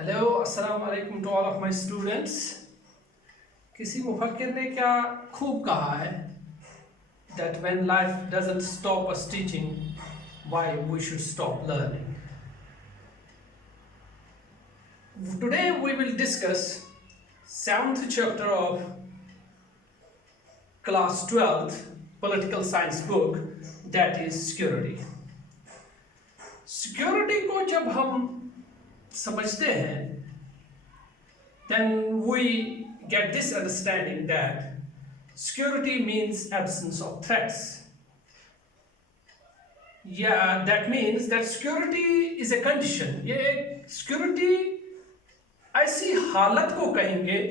हेलो अस्सलाम वालेकुम to all of my students. किसी मुफक्किर ने क्या खूब कहा है that when life doesn't stop us teaching, why we should stop learning. Today we will discuss 7th chapter of class 12th political science book, that is security. Security को जब हम समझते हैं then we get this understanding that security means absence of threats. Yeah, that means that security is a condition. ये security ऐसी हालत को कहेंगे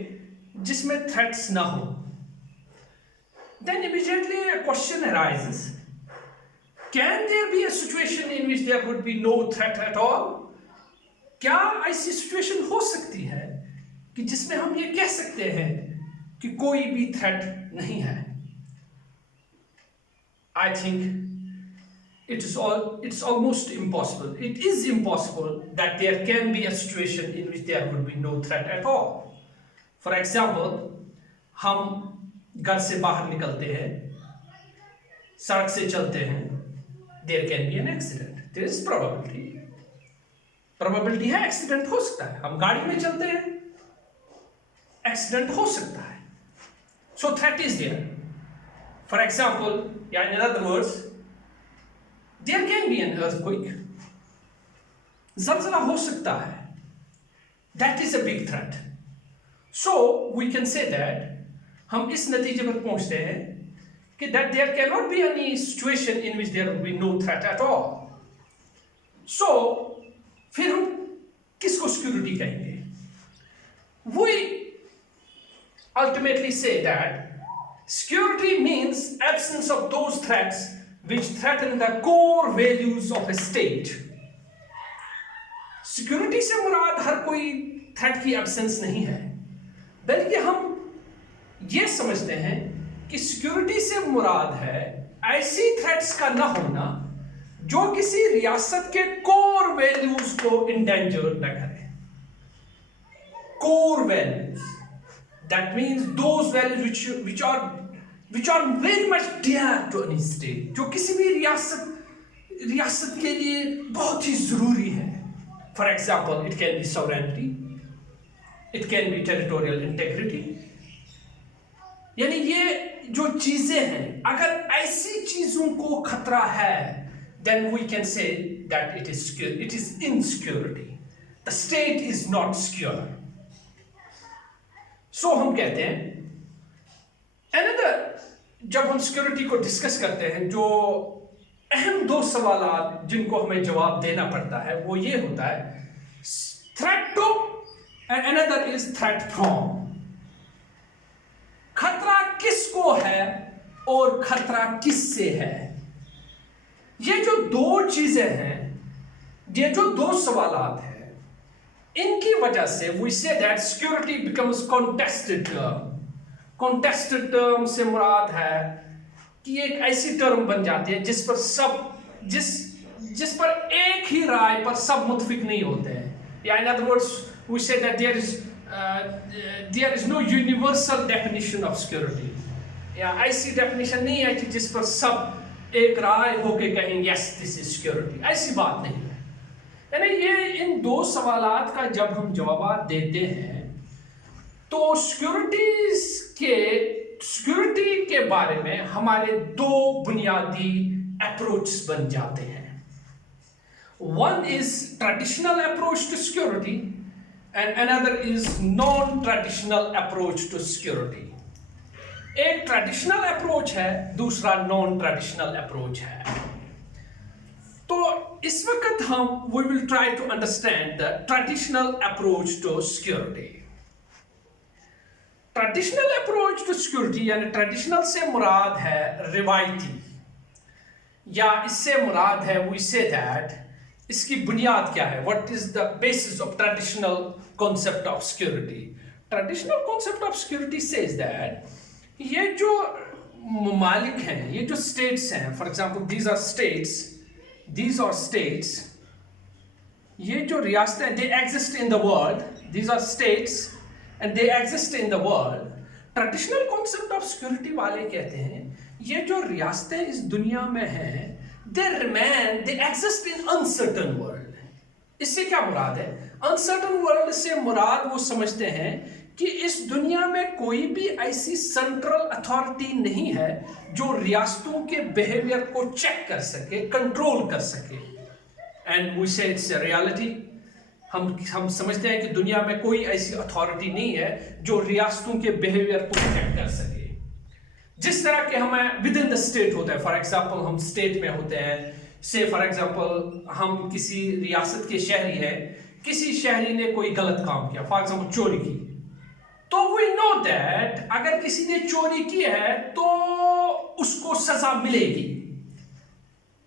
जिसमें threats ना हो. Then immediately a question arises: can there be a situation in which there would be no threat at all? क्या ऐसी सिचुएशन हो सकती है कि जिसमें हम ये कह सकते हैं कि कोई भी थ्रेट नहीं है? I think it's almost impossible. It is impossible that there can be a situation in which there would be no threat at all. For example, हम घर से बाहर निकलते हैं, सड़क से चलते हैं, there can be an accident. There is probability है, एक्सीडेंट हो सकता है. हम गाड़ी में चलते हैं, एक्सीडेंट हो सकता है. So threat is there. For example, yeah, in other words, there can be an earthquake. ज़लज़ला हो सकता है. That is a big threat. So we can say that हम इस नतीजे पर पहुंचते हैं कि that there cannot be any situation in which there will be no threat at all. So फिर हम किसको सिक्योरिटी कहेंगे? We ultimately say that security means absence of those threats which threaten the core values of a state. Security से मुराद हर कोई थ्रेट की एब्सेंस नहीं है, बल्कि हम ये समझते हैं कि सिक्योरिटी से मुराद है ऐसी थ्रेट्स का ना होना जो किसी रियासत के कोर वैल्यूज को इंडेंजर न करे. Core values, that means those values which are very much dear to any state, जो किसी भी रियासत के लिए बहुत ही जरूरी है. For example, it can be sovereignty, it can be territorial integrity. यानी ये जो चीजें हैं, अगर ऐसी चीजों को खतरा है, then we can say that it is insecurity. The state is not secure. So हम कहते हैं another, जब हम सिक्योरिटी को डिस्कस करते हैं, जो अहम दो सवाल जिनको हमें जवाब देना पड़ता है वो ये होता है threat to and another is threat from. खतरा किसको है और खतरा किससे है? ये जो दो चीजें हैं, ये जो दो सवालात हैं, इनकी वजह से we say that security becomes contested term. contested term से मुराद है कि एक ऐसी टर्म बन जाती है जिस पर एक ही राय पर सब मुत्फिक नहीं होते हैं. या in other words we say that there is no universal definition of security. या ऐसी डेफिनेशन नहीं है कि जिस पर सब एक राय होके कहें यस दिस इज सिक्योरिटी. ऐसी बात नहीं है. यानी ये इन दो सवालात का जब हम जवाब देते हैं तो सिक्योरिटी के बारे में हमारे दो बुनियादी अप्रोच बन जाते हैं. One is traditional approach to security and another is non traditional approach to security. एक ट्रेडिशनल अप्रोच है, दूसरा नॉन ट्रेडिशनल अप्रोच है. तो इस वक्त हम we will try to understand the traditional approach to security. Traditional approach to security यानी traditional से मुराद है रिवायती, या इससे मुराद है वी से दैट इसकी बुनियाद क्या है. What is the basis of traditional concept of security? Traditional concept of security says that ये जो ममालिक हैं, ये जो स्टेट्स हैं, for example these are states ये जो रियासतें, they exist in the world, these are states and they exist in the world. Traditional concept of security वाले कहते हैं ये जो रियासतें इस दुनिया में हैं, they remain, they exist in uncertain world. इससे क्या मुराद है? अनसर्टन वर्ल्ड से मुराद वो समझते हैं कि इस दुनिया में कोई भी ऐसी सेंट्रल अथॉरिटी नहीं है जो रियासतों के बिहेवियर को चेक कर सके, कंट्रोल कर सके। एंड वी से इट्स अ रियलिटी। हम समझते हैं कि दुनिया में कोई ऐसी अथॉरिटी नहीं है जो रियासतों के बिहेवियर को चेक कर सके। जिस तरह के हमें विद इन द स्टेट होता है, फॉर एग्जांपल हम स्टेट में होते हैं, से फॉर एग्जांपल हम किसी रियासत के शहरी हैं, किसी शहरी ने कोई गलत काम किया, फॉर एग्जांपल चोरी की, तो वी नो दैट अगर किसी ने चोरी की है तो उसको सजा मिलेगी,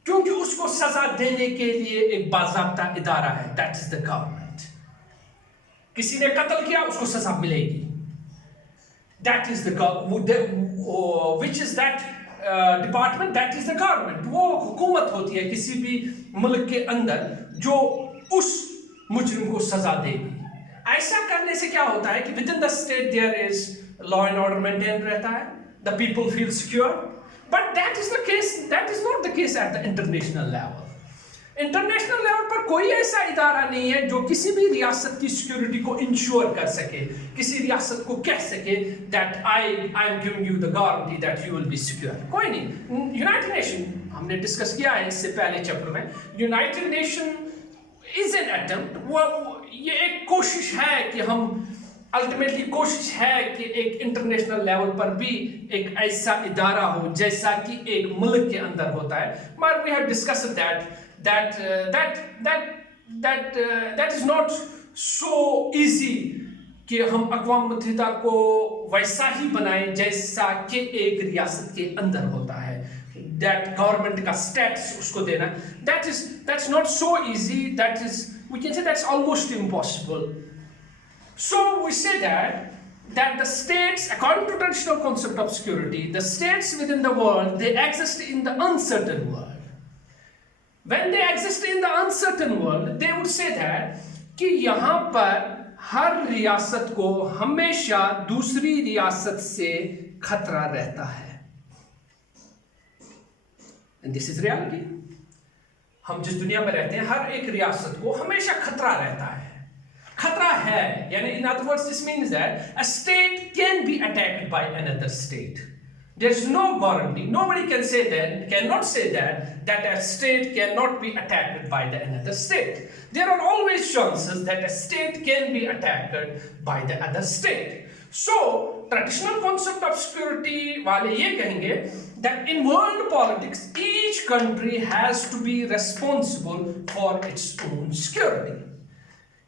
क्योंकि उसको सजा देने के लिए एक बाज़ाब्ता इदारा है, दैट इज द गवर्नमेंट। किसी ने कत्ल किया, उसको सजा मिलेगी, that is the which is that department, that is the government. वो हुकूमत होती है किसी भी मुल्क के अंदर जो उस मुजरिम को सजा देगी। ऐसा करने से क्या होता है कि within the state there is law and order maintain रहता है, the people feel secure. But that is the case, that is not the case at the international level. International level पर कोई ऐसा इदारा नहीं है जो किसी भी रियासत की सिक्योरिटी को इंश्योर कर सके, किसी रियासत को कह सके that I am giving you the guarantee that you will be secure. कोई नहीं। यूनाइटेड नेशन हमने डिस्कस किया है इससे पहले चैप्टर में, United nation is an attempt, वो ये एक कोशिश है कि हम अल्टीमेटली कोशिश है कि एक इंटरनेशनल लेवल पर भी एक ऐसा इदारा हो जैसा कि एक मुल्क के अंदर होता है। मगर we have discussed that is not so easy कि हम अक़वाम मुत्तहिदा को वैसा ही बनाएं जैसा कि एक रियासत के अंदर होता है, that गवर्नमेंट का स्टेटस उसको देना, that's not so easy, that is, we can say that's almost impossible. So we say that the states, according to traditional concept of security, the states within the world, they exist in the uncertain world. When they exist in the uncertain world, they would say that कि यहाँ पर हर रियासत को हमेशा दूसरी रियासत से खतरा रहता है। And this is reality. हम जिस दुनिया में रहते हैं हर एक रियासत को हमेशा खतरा रहता है, खतरा है। यानी in other words this means that a state can be attacked by another state. There is no guarantee. Nobody can say that, cannot say that a state cannot be attacked by another state. There are always chances that a state can be attacked by the other state. So, traditional concept of security वाले ये कहेंगे that in world politics, each country has to be responsible for its own security.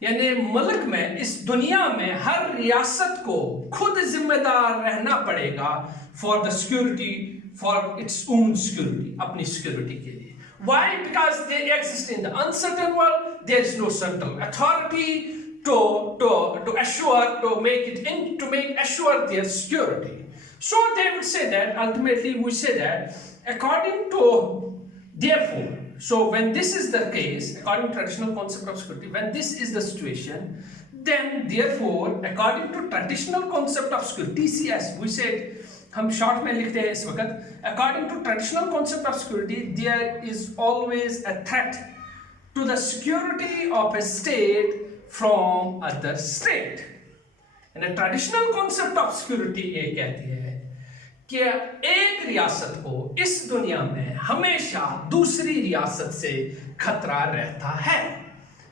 यानी मुल्क में, इस दुनिया में हर रियासत को खुद जिम्मेदार रहना पड़ेगा for the security, for its own security, अपनी सिक्योरिटी के लिए। Why? Because they exist in the uncertain world. There is no central authority to assure their security. So they would say that ultimately we say that according to, therefore, so when this is the case, according to traditional concept of security, when this is the situation, then therefore according to traditional concept of security, TCS, we said, हम शॉर्ट में लिखते हैं इस वक्त, according to traditional concept of security, there is always a threat to the security of a state from other state. And a traditional concept of security ये कहती है कि एक रियासत को इस दुनिया में हमेशा दूसरी रियासत से खतरा रहता है।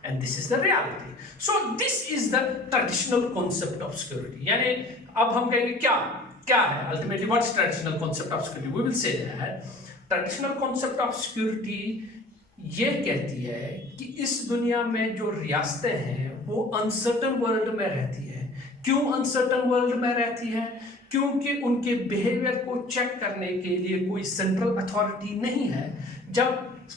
And this is the reality. So this is the traditional concept of security. यानी अब हम कहेंगे क्या है ultimately what is traditional concept of security? We will say that traditional concept of security ये कहती है कि इस दुनिया में जो रियासतें हैं वो अनसर्टन वर्ल्ड में रहती है। क्यों अनसर्टन वर्ल्ड में रहती है? क्योंकि उनके बिहेवियर को चेक करने के लिए कोई सेंट्रल अथॉरिटी नहीं है। जब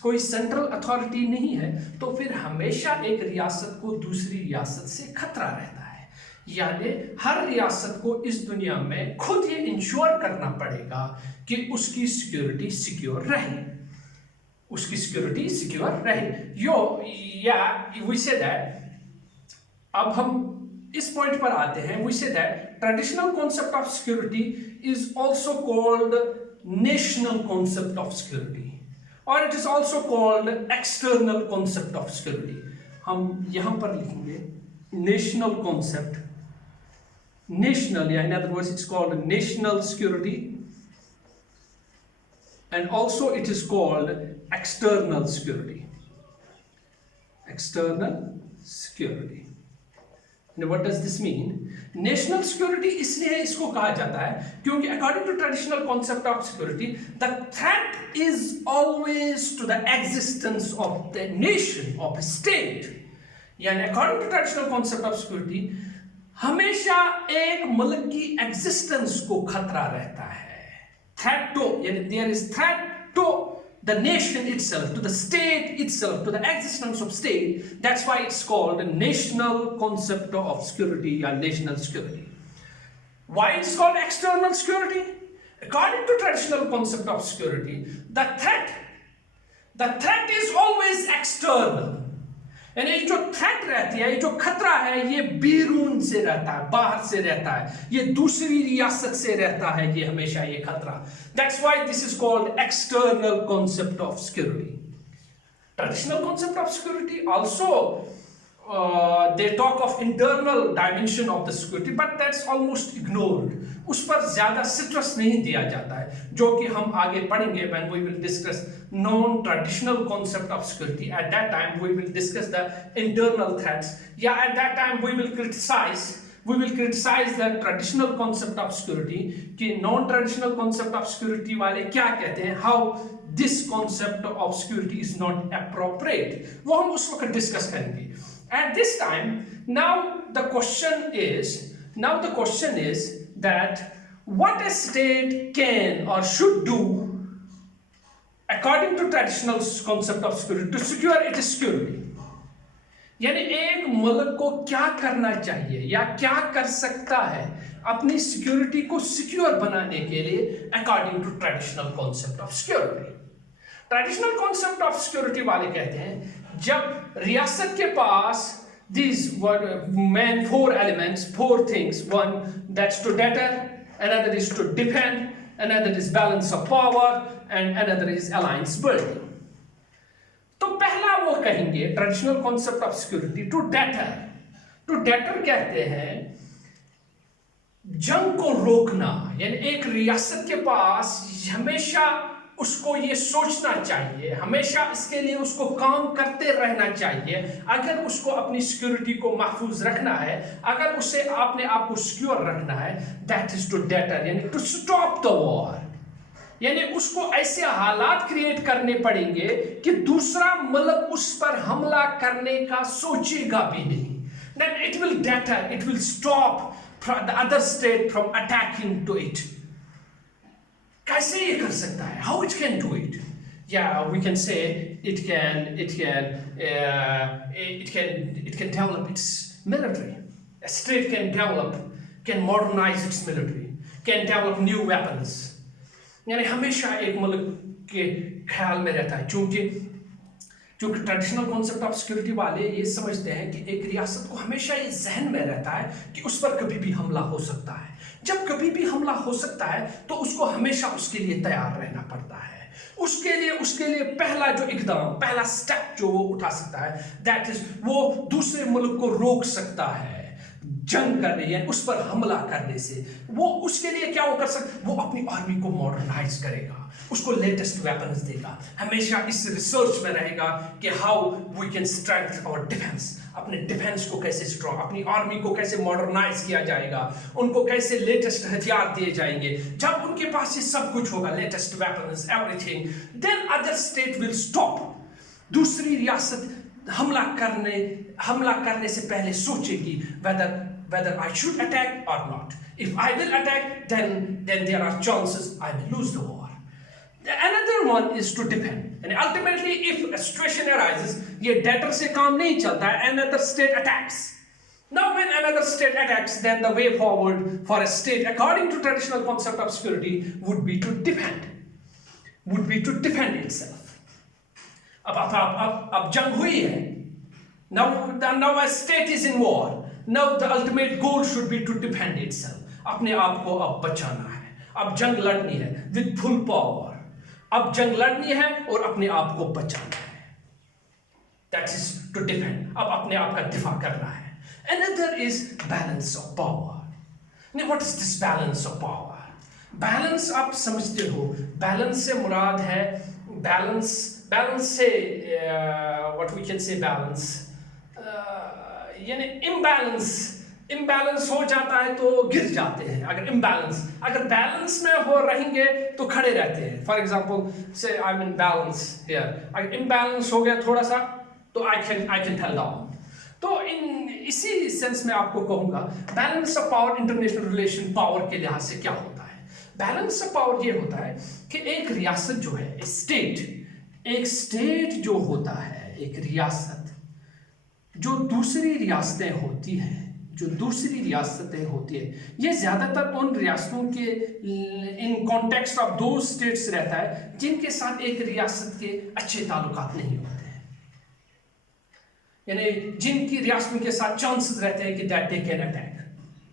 कोई सेंट्रल अथॉरिटी नहीं है तो फिर हमेशा एक रियासत को दूसरी रियासत से खतरा रहता है। यानी हर रियासत को इस दुनिया में खुद ये इंश्योर करना पड़ेगा कि उसकी सिक्योरिटी सिक्योर रहे, उसकी सिक्योरिटी सिक्योर रहे। वी से दैट, अब हम इस पॉइंट पर आते हैं, we say that traditional concept of security is also called national concept of security, और it is also called external concept of security. हम यहां पर लिखेंगे नेशनल कॉन्सेप्ट, नेशनल, या in other words it's called national security, and also it is called external security. External security. Now what does this mean? National security इसलिए इसको कहा जाता है क्योंकि according to traditional concept of security, the threat is always to the existence of the nation, of a state. यानी according to traditional concept of security, हमेशा एक मुल्क की existence को खतरा रहता है। Threat to, there is threat to the nation itself, to the state itself, to the existence of state. That's why it's called a national concept of security or national security. Why it's called external security? According to traditional concept of security, the threat is always external. यानी जो थ्रेट रहती है, जो खतरा है, ये बैरून से रहता है, बाहर से रहता है, ये दूसरी रियासत से रहता है, ये हमेशा ये खतरा। That's why this is called external concept of security. Traditional concept of security also they talk of internal dimension of the security, but that's almost ignored. उस पर ज्यादा स्ट्रेस नहीं दिया जाता है, जो कि हम आगे पढ़ेंगे when we will discuss non-traditional concept of security. At that time we will discuss the internal threats. At that time we will criticize the traditional concept of security कि non-traditional concept of security वाले क्या कहते हैं, how this concept of security is not appropriate. वो हम उस वक्त discuss करेंगे. At this time, now the question is that what a state can or should do according to traditional concept of security to secure its security. यानी एक मुल्क को क्या करना चाहिए या क्या कर सकता है अपनी सिक्योरिटी को सिक्योर बनाने के लिए according to traditional concept of security. Traditional concept of security वाले कहते हैं जब रियासत के पास these were main four elements, four things. One, that's to deter, another is to defend, another is balance of power, and another is alliance building. तो पहला वो कहेंगे traditional concept of security to deter. To deter कहते हैं जंग को रोकना, यानी एक रियासत के पास हमेशा उसको ये सोचना चाहिए, हमेशा इसके लिए उसको काम करते रहना चाहिए। अगर उसको अपनी सिक्योरिटी को महफूज रखना है, अगर उसे अपने आप को सिक्योर रखना है, दैट इज टू डेटर, यानी टू स्टॉप द वॉर। यानी उसको ऐसे हालात क्रिएट करने पड़ेंगे कि दूसरा मुल्क उस पर हमला करने का सोचेगा भी नहीं। Then it will deter, it will stop the other state from attacking to it. कैसे ये कर सकता है? How it can do it? Yeah, we can say it can develop its military. A state can modernize its military, can develop new weapons. यानी हमेशा एक मुल्क के ख्याल में रहता है, क्योंकि ट्रेडिशनल कॉन्सेप्ट ऑफ सिक्योरिटी वाले ये समझते हैं कि एक रियासत को हमेशा ये जहन में रहता है कि उस पर कभी भी हमला हो सकता है। जब कभी भी हमला हो सकता है तो उसको हमेशा उसके लिए तैयार रहना पड़ता है। उसके लिए पहला जो इकदाम, पहला स्टेप जो वो उठा सकता है, दैट इज वो दूसरे मुल्क को रोक सकता है जंग करने या उस पर हमला करने से। वो उसके लिए क्या वो कर सकता, वो अपनी आर्मी को मॉडर्नाइज करेगा, उसको लेटेस्ट वेपन्स देगा, हमेशा इस रिसर्च में रहेगा कि how we can strengthen our defence, अपने डिफेंस को कैसे स्ट्रॉन्ग, अपनी आर्मी को कैसे मॉडर्नाइज किया जाएगा, उनको कैसे लेटेस्ट हथियार दिए जाएंगे। जब उनके पास ये सब कुछ होगा, latest weapons, everything, then other state will stop. दूसरी रियासत हमला करने से पहले सोचेगी whether I should attack or not. If I will attack, then there are chances I will lose the war. Another one is to defend. And ultimately, if a situation arises, ये डेटर से काम नहीं चलता है, another state attacks. Now, when another state attacks, then the way forward for a state, according to traditional concept of security, would be to defend itself. अब जंग हुई है. Now a state is in war. Now the ultimate goal should be to defend itself. अपने आप को अब बचाना है. अब जंग लड़नी है with full power. अब जंग लड़नी है और अपने आप को बचाना है. That is to defend. अब अपने आप का दिफा करना है. Another is balance of power. Now what is this balance of power? Balance आप समझते हो. Balance से मुराद है balance से what we can say balance. यानी इम्बैलेंस हो जाता है तो गिर जाते हैं. अगर बैलेंस में हो रहेंगे तो खड़े रहते हैं. फॉर एग्जांपल से I am in balance here. अगर इम्बैलेंस हो गया थोड़ा सा तो आई कैन फेल डाउन. तो इसी सेंस में आपको कहूंगा balance of power international relation power के लिहाज से क्या होता है. बैलेंस ऑफ पावर ये होता है कि एक रियासत जो है एक स्टेट जो होता है, एक रियासत जो दूसरी रियासतें होती हैं, ये ज़्यादातर उन रियासतों के इन कॉन्टेक्स्ट ऑफ दो स्टेट्स रहता है जिनके साथ एक रियासत के अच्छे ताल्लुकात नहीं होते हैं. यानी जिनकी रियासतों के साथ चांसेस रहते हैं कि that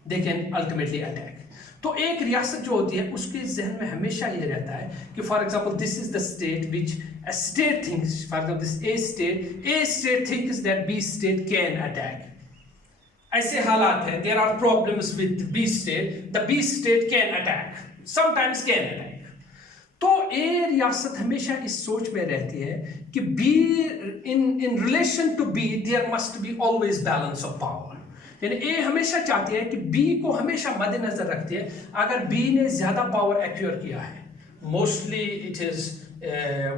they can ultimately attack. तो एक रियासत जो होती है उसके जहन में हमेशा ये रहता है कि for example this is the state which a state thinks, for example this A state thinks that B state can attack. ऐसे हालात हैं, there are problems with B state, the B state can attack, sometimes can attack. तो A रियासत हमेशा इस सोच में रहती है कि B in relation to B there must be always balance of power. यानी A हमेशा चाहती है कि B को हमेशा मद्देनजर रखती है. अगर B ने ज्यादा पावर एक्वायर किया है, mostly it is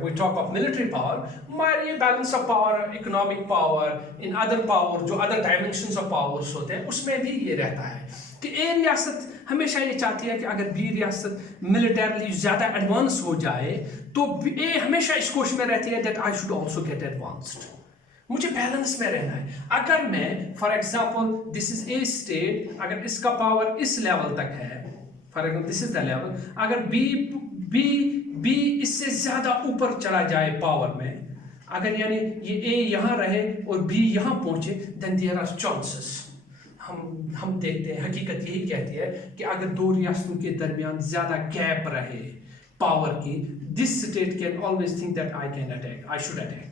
we talk of military power, हमारे ये balance of power, economic power, in other power जो other dimensions of powers होते हैं उसमें भी ये रहता है कि A रियासत हमेशा ये चाहती है कि अगर B रियासत militarily ज़्यादा एडवांस हो जाए तो A हमेशा इस कोशिश में रहती है that I should also get advanced. मुझे बैलेंस में रहना है. अगर मैं for example this is a state, अगर इसका पावर इस लेवल तक है, for example this is the level, अगर बी इससे ज्यादा ऊपर चला जाए पावर में, अगर यानी ये ए यहाँ रहे और बी यहाँ पहुंचे, देन देयर आर चांसेस. हम देखते हैं, हकीकत यही कहती है कि अगर दो रियासतों के दरमियान ज्यादा गैप रहे पावर की, this state can always think that I can attack, I should attack.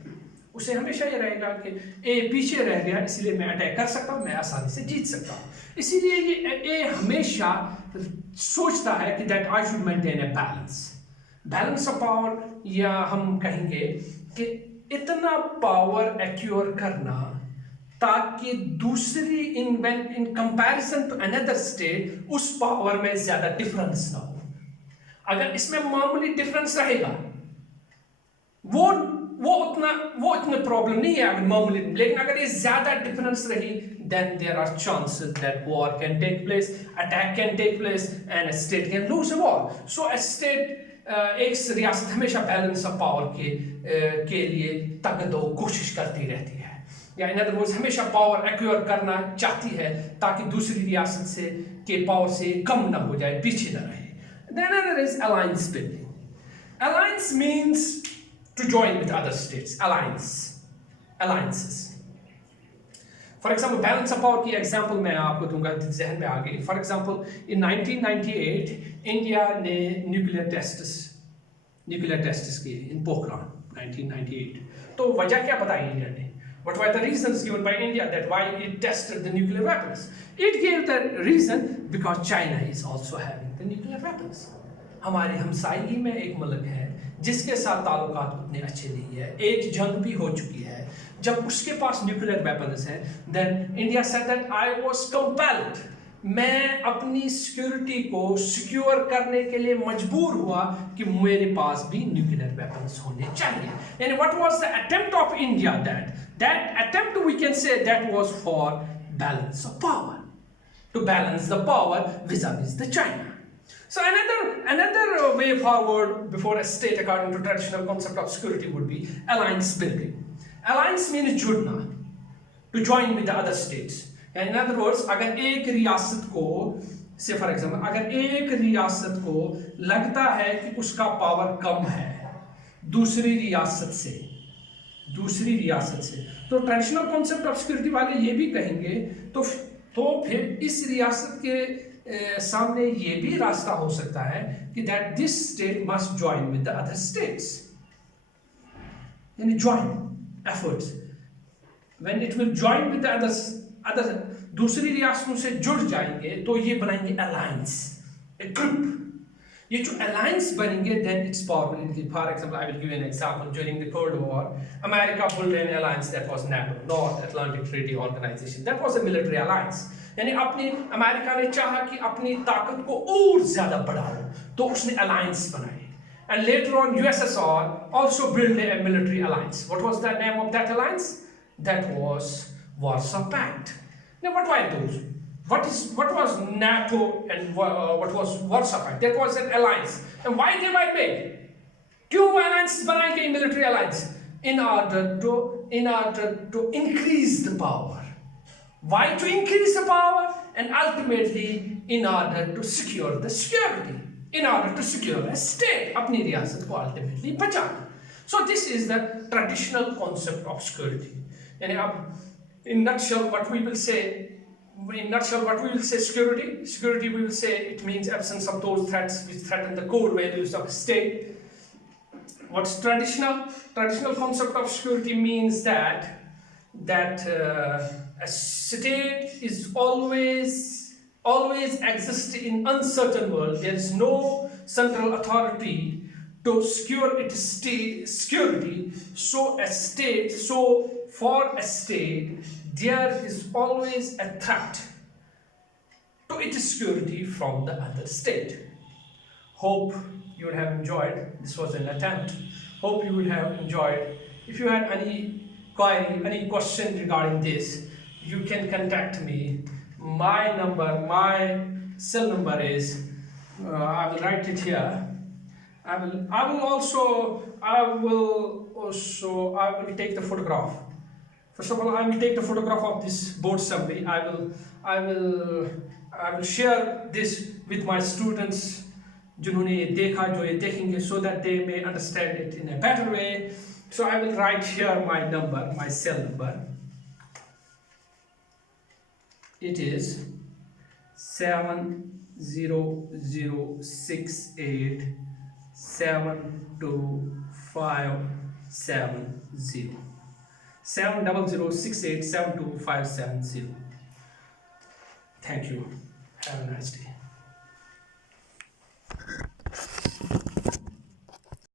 उसे हमेशा ये रहेगा कि ए पीछे रह गया इसलिए मैं अटैक कर सकता हूँ, मैं आसानी से जीत सकता हूँ. इसीलिए ये ए हमेशा सोचता है कि that I should maintain a balance of power, या हम कहेंगे कि इतना पावर एक्वायर करना ताकि दूसरी in comparison to another state उस पावर में ज्यादा डिफरेंस ना हो. अगर इसमें मामूली डिफरेंस रहेगा वो उतना प्रॉब्लम नहीं है अगर मामूली, लेकिन अगर ये ज्यादा डिफरेंस रही then there are chances that war can take place, attack can take place and a state can lose a war. So a state एक रियासत हमेशा बैलेंस ऑफ पावर के लिए तगदो कोशिश करती रहती है, या इन अदर वर्ड्स हमेशा पावर एक्वायर करना चाहती है ताकि दूसरी रियासत से के पावर से कम ना हो जाए, पीछे ना रहे. Then another is alliance building. Alliance means to join with other states. Alliances. For example balance of power की एग्जाम्पल मैं आपको दूंगा, जहन में आ गई. फॉर एग्जाम्पल इन 1998 इंडिया ने न्यूक्लियर टेस्ट्स किए इन पोखरान 1998. तो वजह क्या बताई इंडिया ने? What were the reasons given by India that why it tested the nuclear weapons? It gave the reason because China is also having the nuclear weapons. हमारे हमसाई में एक मुल्क है जिसके साथ ताल्लुकात उतने अच्छे नहीं है, एक जंग भी हो चुकी है. जब उसके पास न्यूक्लियर वेपन्स हैं, then India said that I was compelled, मैं अपनी सिक्योरिटी को सिक्योर करने के लिए मजबूर हुआ कि मेरे पास भी न्यूक्लियर वेपन्स होने चाहिए. यानी what was the attempt of India? That attempt we can say that was for balance of power, to balance the power vis-a-vis the China. So another way forward before a state according to traditional concept of security would be alliance building. Alliance means जुड़ना, to join with the other states. In other words, अगर एक रियासत को, से for example अगर एक रियासत को लगता है कि उसका पावर कम है दूसरी रियासत से, दूसरी रियासत से। तो ट्रेडिशनल कॉन्सेप्ट ऑफ सिक्योरिटी वाले ये भी कहेंगे तो फिर इस रियासत के सामने ये भी रास्ता हो सकता है कि that this state must join with the other states, यानी join efforts, when it will join with the other दूसरी रियासतों से जुड़ जाएंगे तो ये बनाएंगे अलायंस, ए ग्रुप। ये जो अलायंस बनेंगे then it's powerful. For example I will give an example, during the cold war America built an alliance that was NATO, North Atlantic Treaty Organization, that was a military alliance. यानी अपनी अमेरिका ने चाहा कि अपनी ताकत को और ज्यादा बढ़ाओ तो उसने अलायंस बनाए। And later on USSR also built a military alliance. What was the name of that alliance? That was Warsaw Pact. Now what were those? What was NATO and what was Warsaw Pact? That was an alliance. And why they were made? क्यों alliance बनाई गई military alliance? In order to increase the power. Why to increase the power? And ultimately in order to secure the security. In order to secure a state, अपनी रियासत को ultimately बचाना. So this is the traditional concept of security. यानी अब in nutshell what we will say security we will say it means absence of those threats which threaten the core values of a state. What's traditional concept of security means that a state is always exist in uncertain world. There is no central authority to secure its security. So for a state there is always a threat to its security from the other state. Hope you would have enjoyed. This was an attempt. Hope you would have enjoyed. If you had any query, any question regarding this, you can contact me. My cell number is I will write it here. I will take the photograph. First of all, I will take the photograph of this board summary. I will share this with my students जिन्होंने ये देखा, जो ये देखेंगे, so that they may understand it in a better way. So I will write here my number, my cell number. It is 70068 72570. 70068 72570. Thank you. Have a nice day.